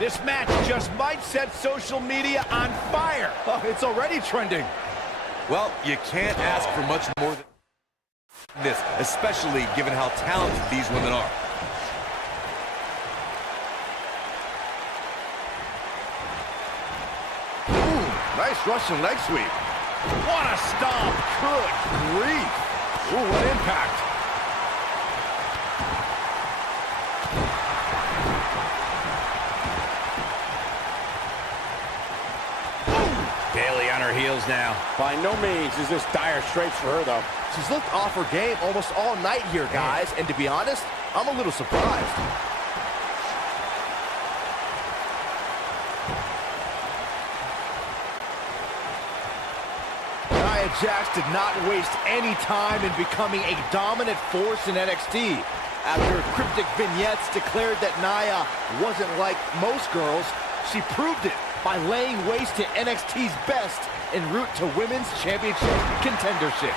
This match just might set social media on fire. Oh, it's already trending. Well, you can't ask for much more than this, especially given how talented these women are. Ooh, nice Russian leg sweep. What a stomp. Good grief. Ooh, what impact. Bayley on her heels now. By no means is this dire straits for her, though. She's looked off her game almost all night here, guys. And to be honest, I'm a little surprised. Nia Jax did not waste any time in becoming a dominant force in NXT. After cryptic vignettes declared that Nia wasn't like most girls, she proved it by laying waste to NXT's best en route to Women's Championship contendership.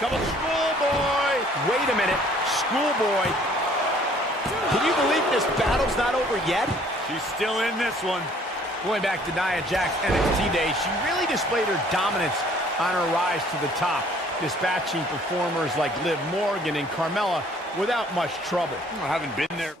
Double schoolboy. Wait a minute. Schoolboy. Can you believe this battle's not over yet? She's still in this one. Going back to Nia Jax NXT days, she really displayed her dominance on her rise to the top, dispatching performers like Liv Morgan and Carmella without much trouble. I haven't been there.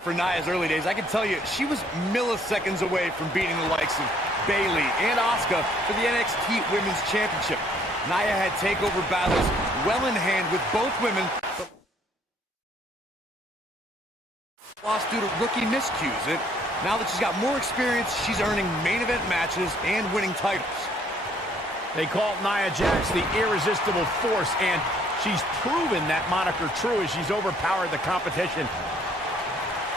For Nia's early days, I can tell you, she was milliseconds away from beating the likes of Bayley and Asuka for the NXT Women's Championship. Nia had takeover battles well in hand with both women, but lost due to rookie miscues. And now that she's got more experience, she's earning main event matches and winning titles. They call Nia Jax the irresistible force, and she's proven that moniker true as she's overpowered the competition.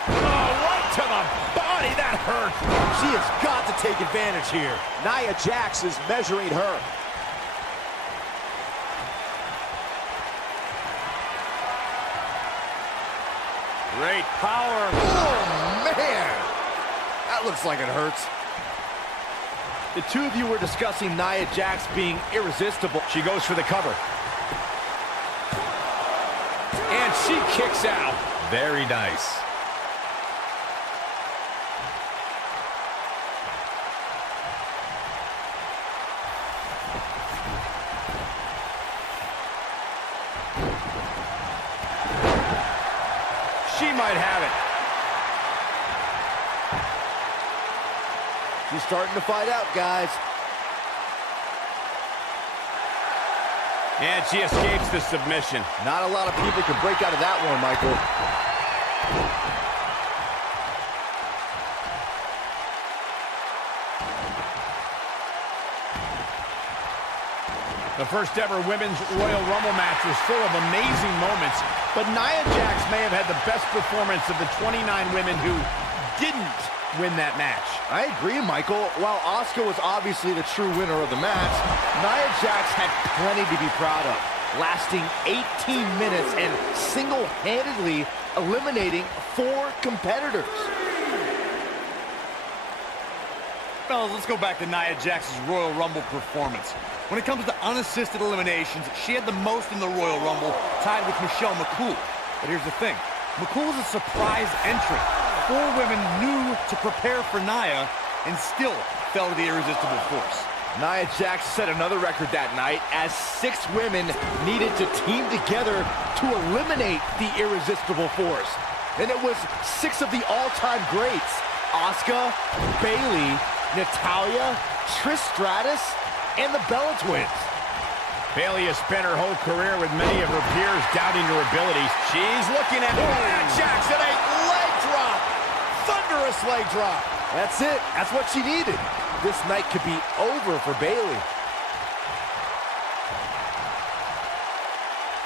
Oh, right to the body. That hurt. She has got to take advantage here. Nia Jax is measuring her. Great power. Oh, man. That looks like it hurts. The two of you were discussing Nia Jax being irresistible. She goes for the cover. And she kicks out. Very nice. She might have it. She's starting to fight out, guys. And she escapes the submission. Not a lot of people can break out of that one, Michael. The first ever Women's Royal Rumble match was full of amazing moments, but Nia Jax may have had the best performance of the 29 women who didn't win that match. I agree, Michael. While Asuka was obviously the true winner of the match, Nia Jax had plenty to be proud of, lasting 18 minutes and single-handedly eliminating 4 competitors. Fellas, let's go back to Nia Jax's Royal Rumble performance. When it comes to unassisted eliminations, she had the most in the Royal Rumble, tied with Michelle McCool. But here's the thing. McCool was a surprise entrant. 4 women knew to prepare for Nia and still fell to the irresistible force. Nia Jax set another record that night as 6 women needed to team together to eliminate the irresistible force. And it was 6 of the all-time greats: Asuka, Bayley, Natalya, Trish Stratus, and the Bella Twins. Bayley has spent her whole career with many of her peers doubting her abilities. She's looking at Nia Jax, and a leg drop. Thunderous leg drop. That's it. That's what she needed. This night could be over for Bayley.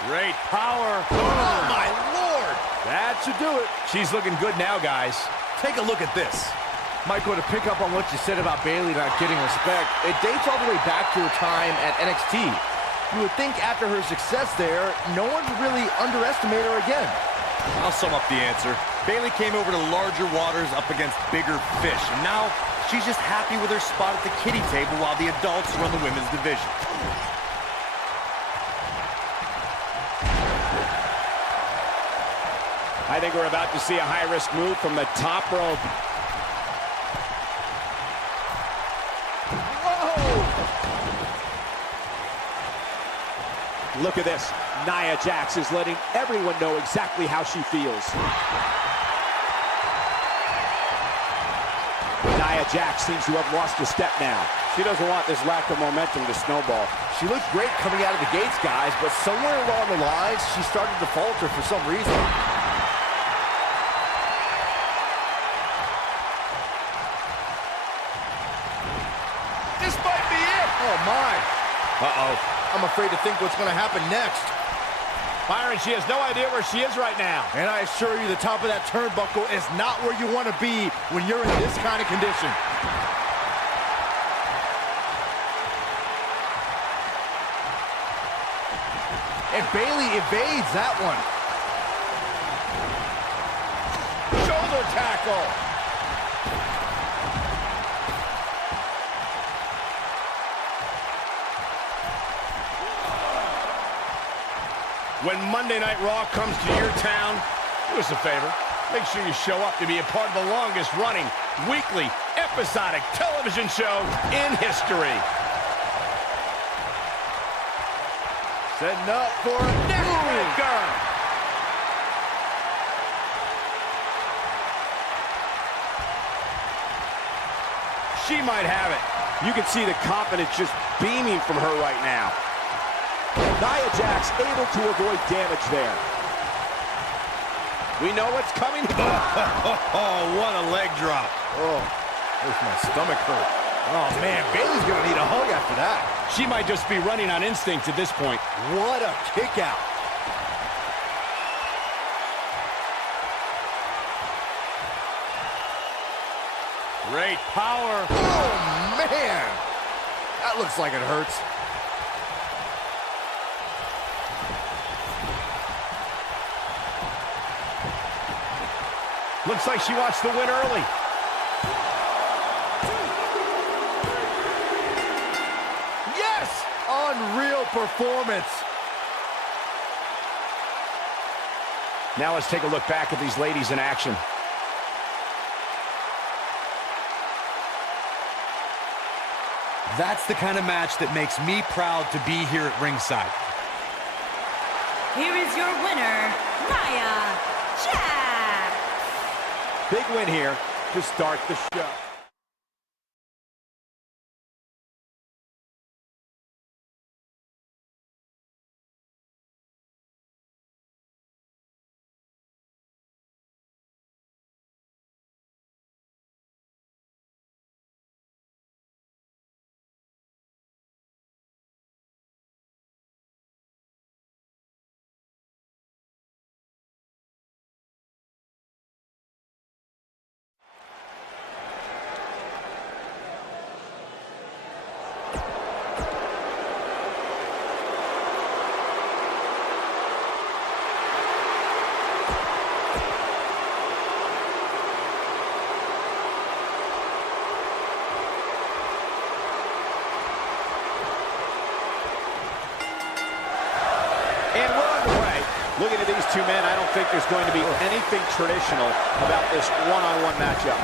Great power. Oh, my Lord. That should do it. She's looking good now, guys. Take a look at this. Michael, to pick up on what you said about Bayley not getting respect, it dates all the way back to her time at NXT. You would think after her success there, no one would really underestimate her again. I'll sum up the answer. Bayley came over to larger waters up against bigger fish, and now she's just happy with her spot at the kiddie table while the adults run the women's division. I think we're about to see a high-risk move from the top rope. Whoa! Look at this. Nia Jax is letting everyone know exactly how she feels. Nia Jax seems to have lost a step now. She doesn't want this lack of momentum to snowball. She looked great coming out of the gates, guys, but somewhere along the lines, she started to falter for some reason. This might be it. Oh, my. Uh-oh. I'm afraid to think what's going to happen next. Byron, she has no idea where she is right now. And I assure you, the top of that turnbuckle is not where you want to be when you're in this kind of condition. And Bayley evades that one. Shoulder tackle. When Monday Night Raw comes to your town, do us a favor. Make sure you show up to be a part of the longest-running, weekly, episodic television show in history. Setting up for a neckbreaker. She might have it. You can see the confidence just beaming from her right now. Nia Jax able to avoid damage there. We know what's coming. Oh, what a leg drop. Oh, makes my stomach hurt. Oh, man, Bayley's going to need a hug after that. She might just be running on instinct at this point. What a kick out. Great power. Oh, man. That looks like it hurts. Looks like she wants to win early. Yes! Unreal performance. Now let's take a look back at these ladies in action. That's the kind of match that makes me proud to be here at ringside. Here is your winner, Nia Jax. Big win here to start the show. And we're underway. Looking at these two men, I don't think there's going to be anything traditional about this one-on-one matchup.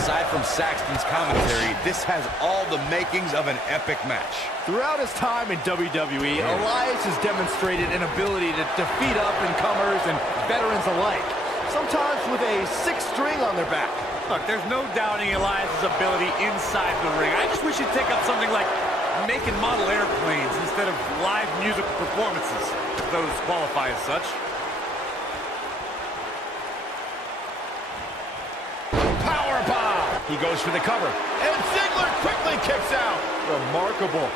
Aside from Saxton's commentary, this has all the makings of an epic match. Throughout his time in WWE, Elias has demonstrated an ability to defeat up-and-comers and veterans alike, sometimes with a sixth string on their back. Look, there's no doubting Elias' ability inside the ring. I just wish he'd take up something like making model airplanes instead of live musical performances, if those qualify as such. Powerbomb. He goes for the cover. And Ziggler quickly kicks out. Remarkable.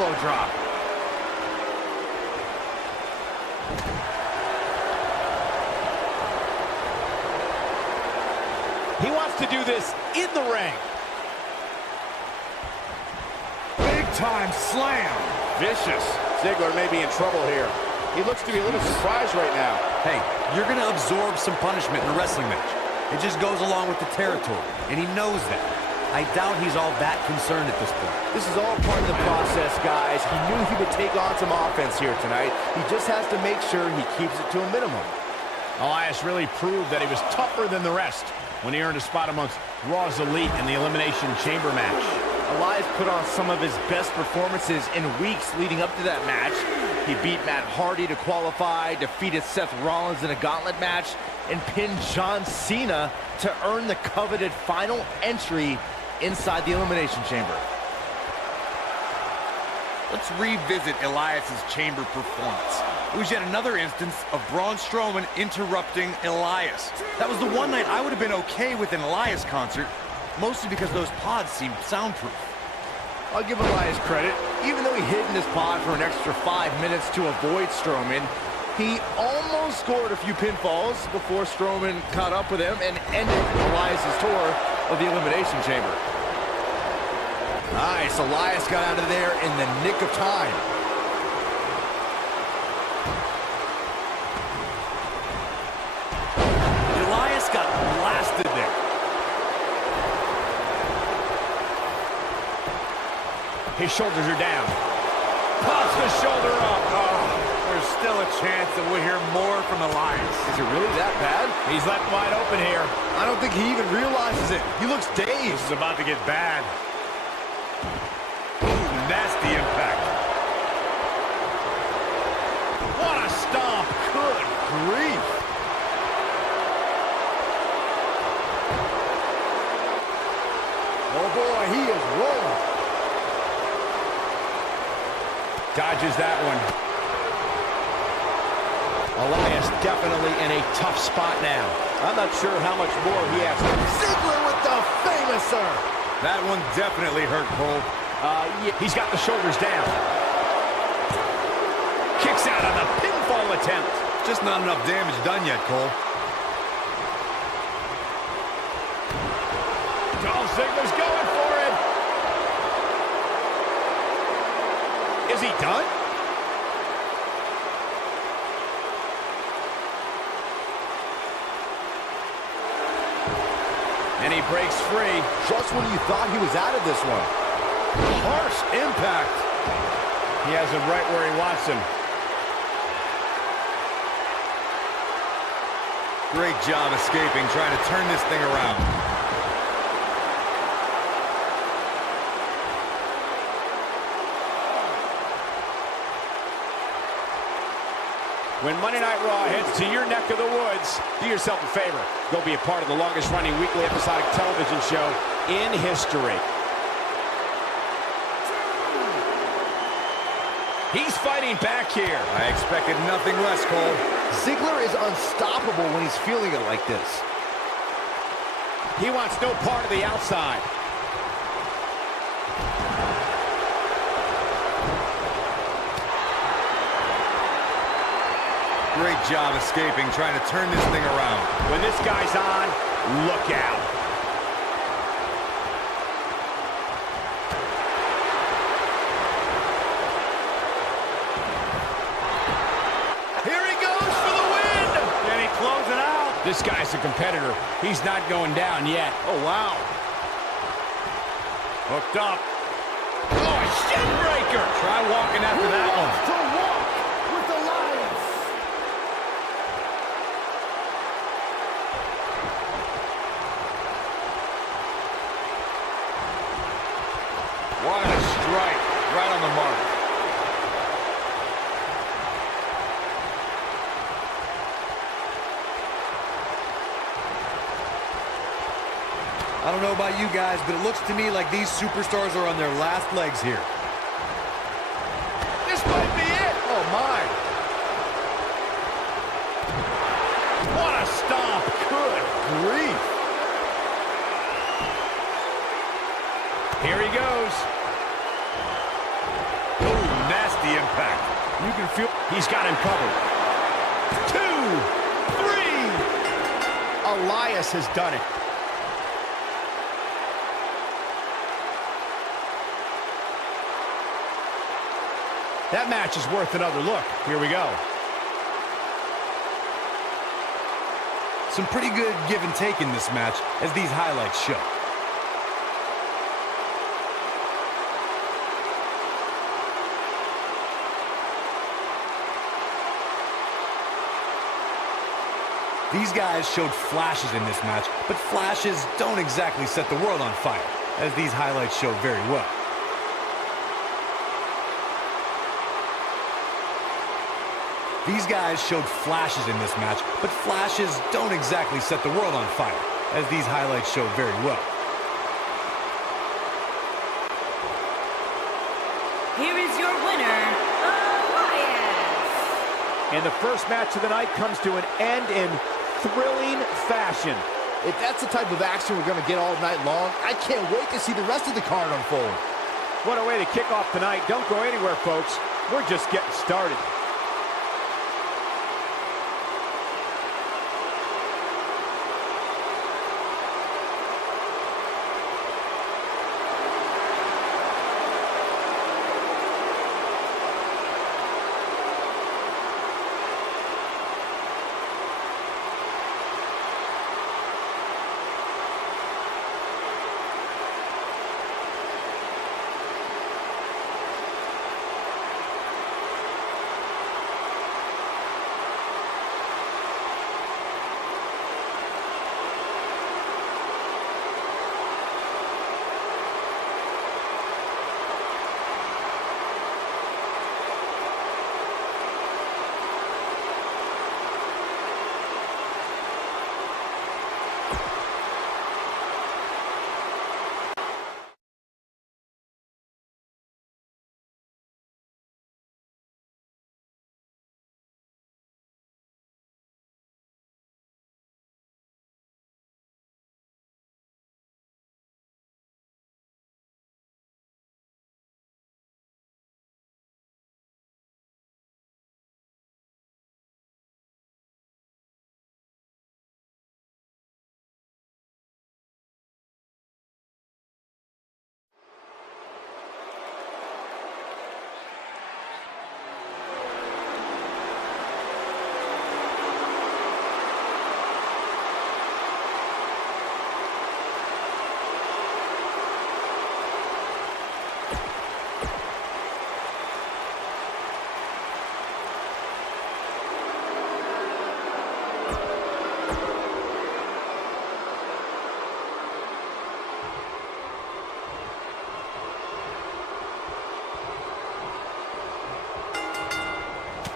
elbow drop. He wants to do this in the ring. Big time slam. Vicious. Ziggler may be in trouble here. He looks to be a little surprised right now. Hey, you're going to absorb some punishment in a wrestling match. It just goes along with the territory, and he knows that. I doubt he's all that concerned at this point. This is all part of the process, guys. He knew he would take on some offense here tonight. He just has to make sure he keeps it to a minimum. Elias really proved that he was tougher than the rest when he earned a spot amongst Raw's Elite in the Elimination Chamber match. Elias put on some of his best performances in weeks leading up to that match. He beat Matt Hardy to qualify, defeated Seth Rollins in a gauntlet match, and pinned John Cena to earn the coveted final entry inside the Elimination Chamber. Let's revisit Elias's chamber performance. It was yet another instance of Braun Strowman interrupting Elias. That was the one night I would have been okay with an Elias concert, mostly because those pods seemed soundproof. I'll give Elias credit. Even though he hid in his pod for an extra 5 minutes to avoid Strowman, he almost scored a few pinfalls before Strowman caught up with him and ended Elias's tour of the Elimination Chamber. Nice, Elias got out of there in the nick of time. Elias got blasted there. His shoulders are down. Pops the shoulder up. Oh. There's still a chance that we'll hear more from Elias. Is it really that bad? He's left wide open here. I don't think he even realizes it. He looks dazed. This is about to get bad. Ooh, nasty impact. What a stomp. Good grief. Oh boy, he is rolling. Dodges that one. Elias definitely in a tough spot now. I'm not sure how much more he has. Ziggler with the famouser. That one definitely hurt, Cole. Yeah, he's got the shoulders down. Kicks out on the pinfall attempt. Just not enough damage done yet, Cole. Dolph Ziggler's going for it. Is he done? And he breaks free. Just when you thought he was out of this one. Harsh impact. He has him right where he wants him. Great job escaping, trying to turn this thing around. When Monday Night Raw heads to your neck of the woods, do yourself a favor. Go be a part of the longest-running weekly episodic television show in history. He's fighting back here. I expected nothing less, Cole. Ziggler is unstoppable when he's feeling it like this. He wants no part of the outside. Great job escaping, trying to turn this thing around. When this guy's on, look out. Here he goes for the win! And he closes it out. This guy's a competitor. He's not going down yet. Oh, wow. Hooked up. Oh, a shin breaker. Try walking after that one. To walk with Elias. What a strike. Right on the mark. I don't know about you guys, but it looks to me like these superstars are on their last legs here. This might be it. Oh, my. What a stomp. Good grief. Here he goes. The impact. You can feel... He's got him covered. 2, 3. Elias has done it. That match is worth another look. Here we go. Some pretty good give and take in this match, as these highlights show. These guys showed flashes in this match, but flashes don't exactly set the world on fire, as these highlights show very well. These guys showed flashes in this match, but flashes don't exactly set the world on fire, as these highlights show very well. Here is your winner, Elias. And the first match of the night comes to an end in thrilling fashion. If that's the type of action we're going to get all night long, I can't wait to see the rest of the card unfold. What a way to kick off tonight. Don't go anywhere, folks. We're just getting started.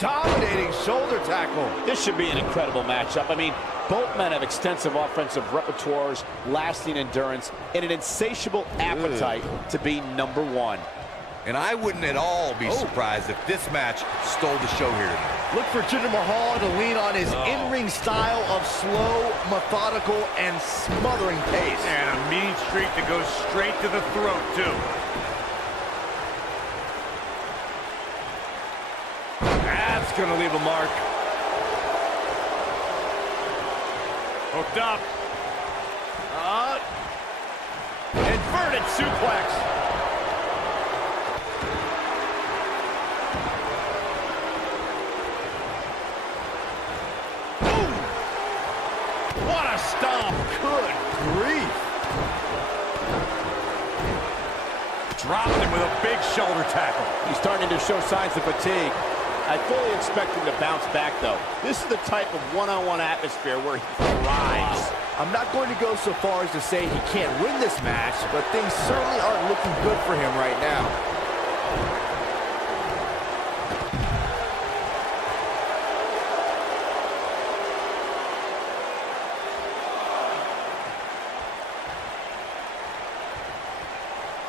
Dominating shoulder tackle. This should be an incredible matchup. I mean, both men have extensive offensive repertoires, lasting endurance, and an insatiable appetite to be #1. And I wouldn't at all be surprised if this match stole the show here tonight. Look for Jinder Mahal to lean on his in-ring style of slow, methodical, and smothering pace. And a mean streak that goes straight to the throat, too. That's going to leave a mark. Hooked up. Inverted suplex. Boom! What a stomp. Good grief. Dropped him with a big shoulder tackle. He's starting to show signs of fatigue. I fully expect him to bounce back, though. This is the type of one-on-one atmosphere where he thrives. I'm not going to go so far as to say he can't win this match, but things certainly aren't looking good for him right now.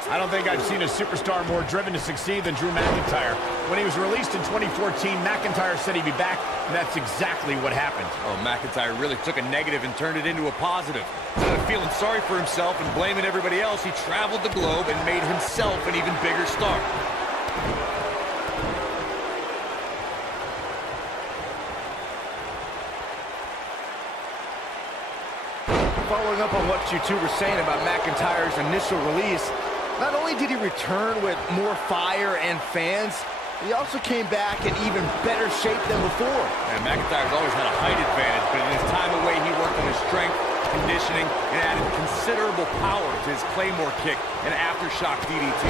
I don't think I've seen a superstar more driven to succeed than Drew McIntyre. When he was released in 2014, McIntyre said he'd be back, and that's exactly what happened. Oh, McIntyre really took a negative and turned it into a positive. Instead of feeling sorry for himself and blaming everybody else, he traveled the globe and made himself an even bigger star. following up on what you two were saying about McIntyre's initial release, not only did he return with more fire and fans, he also came back in even better shape than before. And McIntyre's always had a height advantage, but in his time away, he worked on his strength, conditioning, and added considerable power to his Claymore kick and aftershock DDT.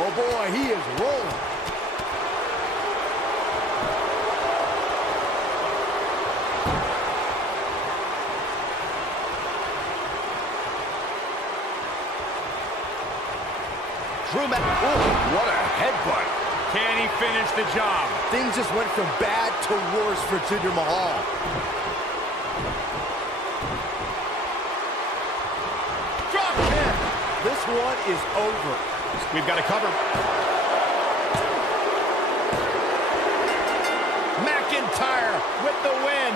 Oh boy, he is rolling. Drew what a headbutt. Can he finish the job? Things just went from bad to worse for Jinder Mahal. Drop kick. This one is over. We've got to cover. McIntyre with the win.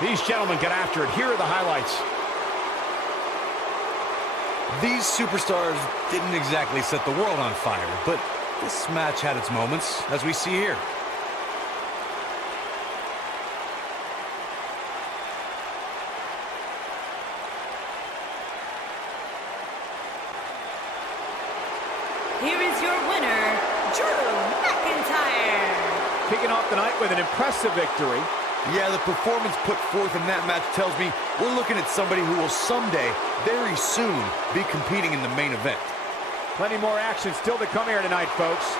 These gentlemen get after it. Here are the highlights. These superstars didn't exactly set the world on fire, but this match had its moments, as we see here. Here is your winner, Drew McIntyre. Kicking off the night with an impressive victory. Yeah, the performance put forth in that match tells me we're looking at somebody who will someday, very soon, be competing in the main event. Plenty more action still to come here tonight, folks.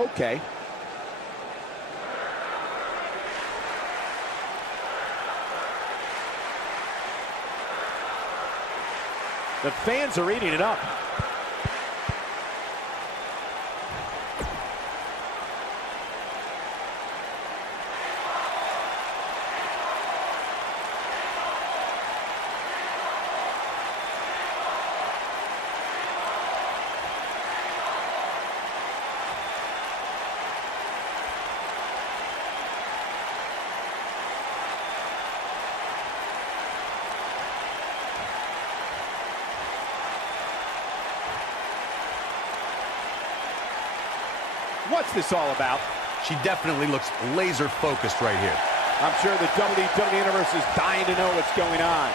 Okay. The fans are eating it up. What's this all about? She definitely looks laser focused right here. I'm sure the WWE Universe is dying to know what's going on.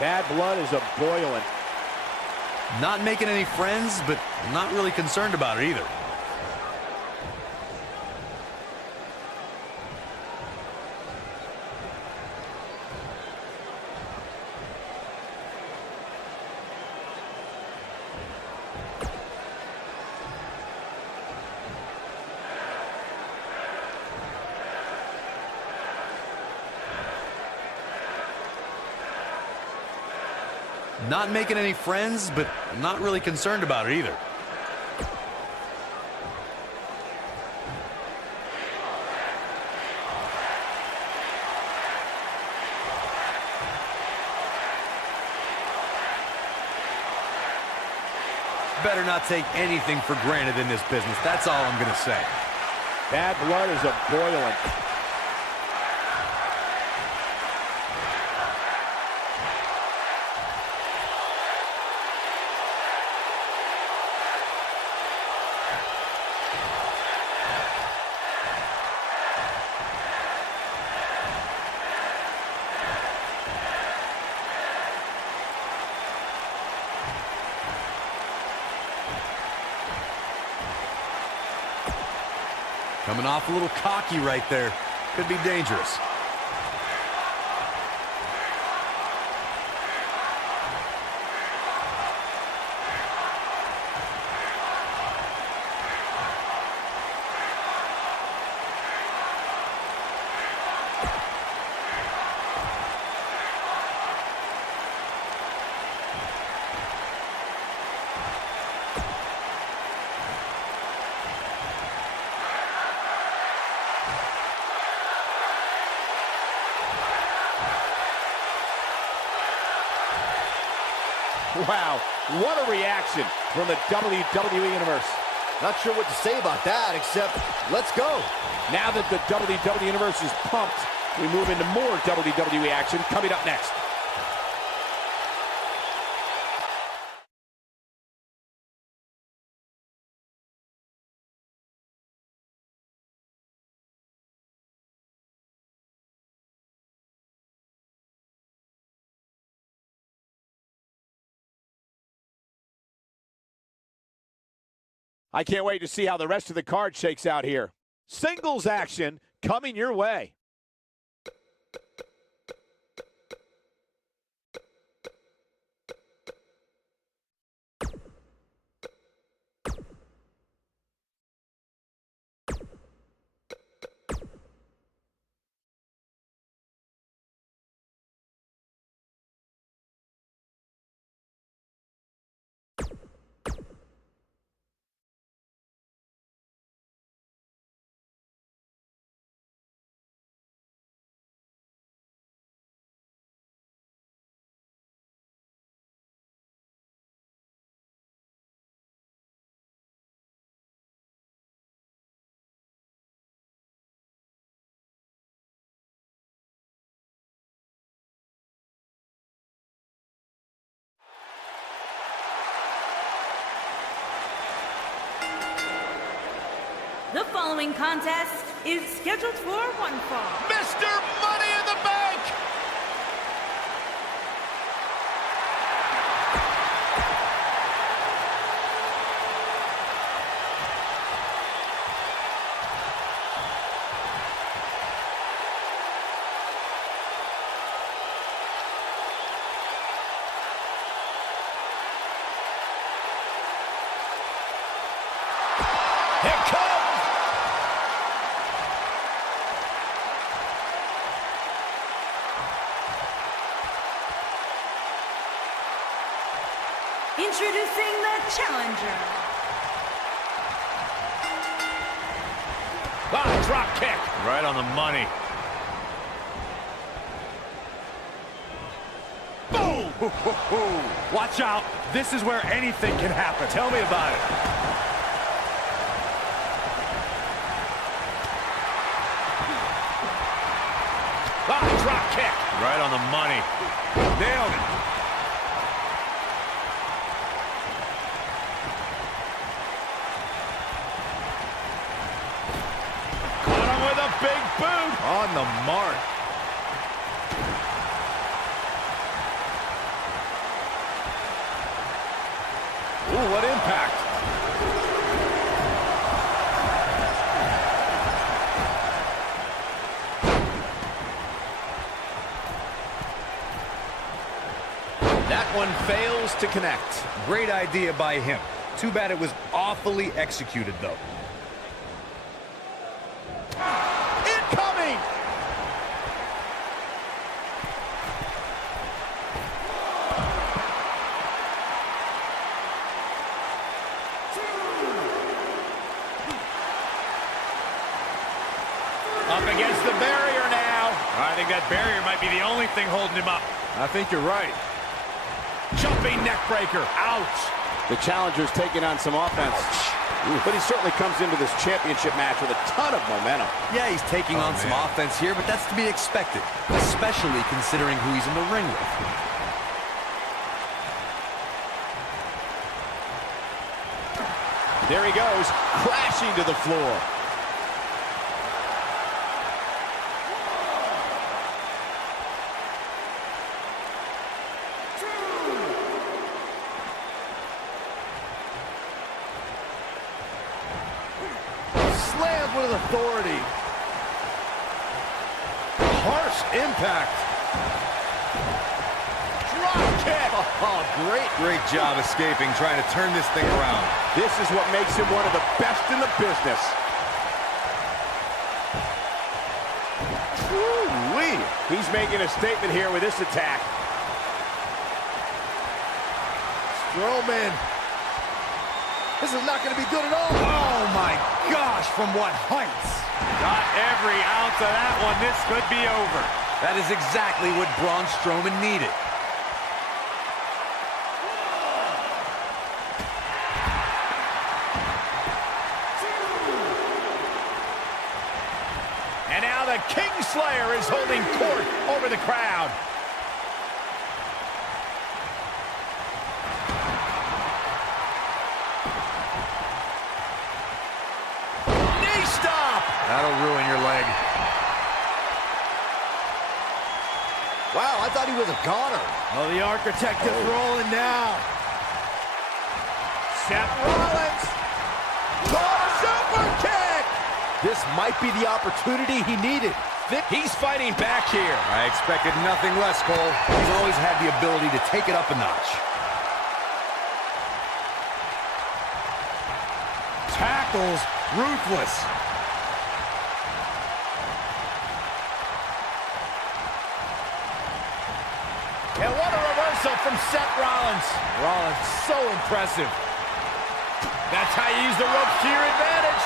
Bad blood is a-boiling. Not making any friends, but not really concerned about it either. Not making any friends, but not really concerned about it either. Better not take anything for granted in this business. That's all I'm going to say. Bad blood is a-boiling. Coming off a little cocky right there. Could be dangerous. Wow, what a reaction from the WWE Universe. Not sure what to say about that, except let's go. Now that the WWE Universe is pumped, we move into more WWE action coming up next. I can't wait to see how the rest of the card shakes out here. Singles action coming your way. The following contest is scheduled for one fall. Mr. Money in the Bank! Here it comes! Introducing the challenger. Ah, drop kick. Right on the money. Boom! Watch out. This is where anything can happen. Tell me about it. Ah, drop kick. Right on the money. Nailed it. Caught him with a big boot. On the mark. Ooh, what impact. That one fails to connect. Great idea by him. Too bad it was awfully executed, though. Incoming! against the barrier now. I think that barrier might be the only thing holding him up. I think you're right. Jumping neck breaker. Ouch. The challenger's taking on some offense. But he certainly comes into this championship match with a ton of momentum. Yeah, he's taking on some offense here, but that's to be expected, especially considering who he's in the ring with. There he goes, crashing to the floor. Slammed with authority. Harsh impact. Drop kick. Oh, Great job escaping, trying to turn this thing around. This is what makes him one of the best in the business. Woo-wee. He's making a statement here with this attack. Strowman. This is not going to be good at all. Oh my gosh, from what heights? Got every ounce of that one. This could be over. That is exactly what Braun Strowman needed. And now the Kingslayer is holding court over the crowd. Knee stop. That'll ruin your leg. Wow, I thought he was a goner. Oh, the architect is rolling now. Seth Rollins. Oh, super kick. This might be the opportunity he needed. He's fighting back here. I expected nothing less, Cole. He's always had the ability to take it up a notch. Tackles, ruthless. And what a reversal from Seth Rollins. Rollins, so impressive. That's how you use the ropes to your advantage.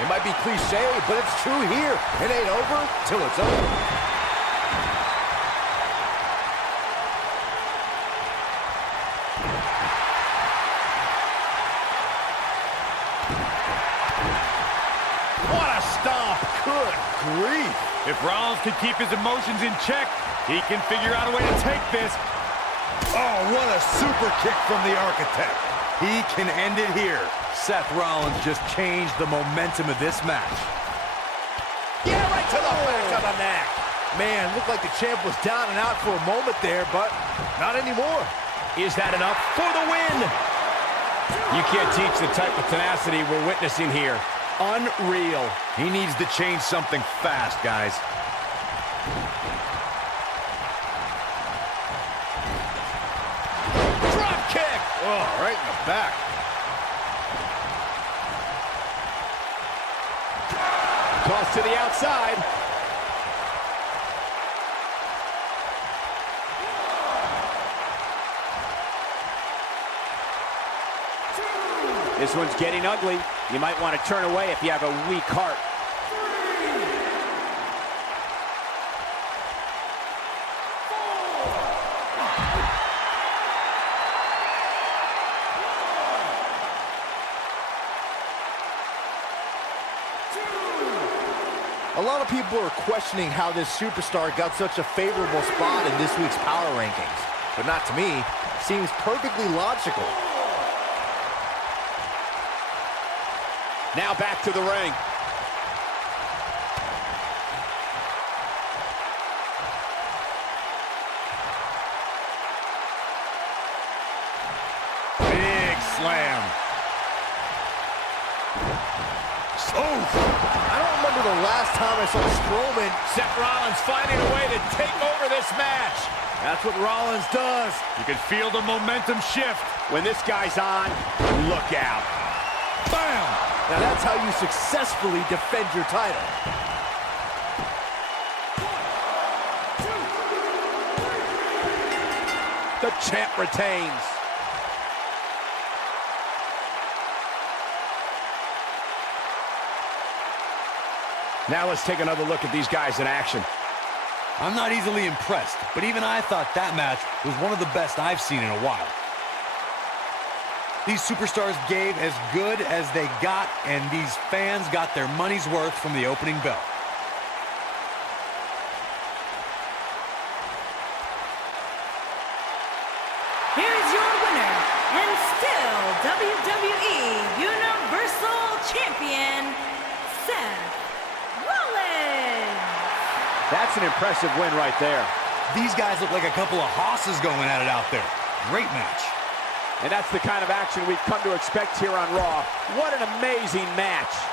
It might be cliche, but it's true here. It ain't over till it's over. What a stomp. Good grief. If Rollins can keep his emotions in check, he can figure out a way to take this. Oh, what a super kick from the architect. He can end it here. Seth Rollins just changed the momentum of this match. Yeah, right to the back of the neck. Man, looked like the champ was down and out for a moment there, but not anymore. Is that enough for the win? You can't teach the type of tenacity we're witnessing here. Unreal. He needs to change something fast, guys. Drop kick. Oh, right in the back. Toss to the outside. This one's getting ugly. You might want to turn away if you have a weak heart. A lot of people are questioning how this superstar got such a favorable spot in this week's power rankings. But not to me. Seems perfectly logical. Now back to the ring. Big slam. Oh, I don't remember the last time I saw Strowman. Seth Rollins finding a way to take over this match. That's what Rollins does. You can feel the momentum shift. When this guy's on, look out. Bam! Now that's how you successfully defend your title. The champ retains. Now let's take another look at these guys in action. I'm not easily impressed, but even I thought that match was one of the best I've seen in a while. These superstars gave as good as they got, and these fans got their money's worth from the opening bell. Here's your winner, and still WWE Universal Champion, Seth Rollins. That's an impressive win right there. These guys look like a couple of hosses going at it out there. Great match. And that's the kind of action we've come to expect here on Raw. What an amazing match.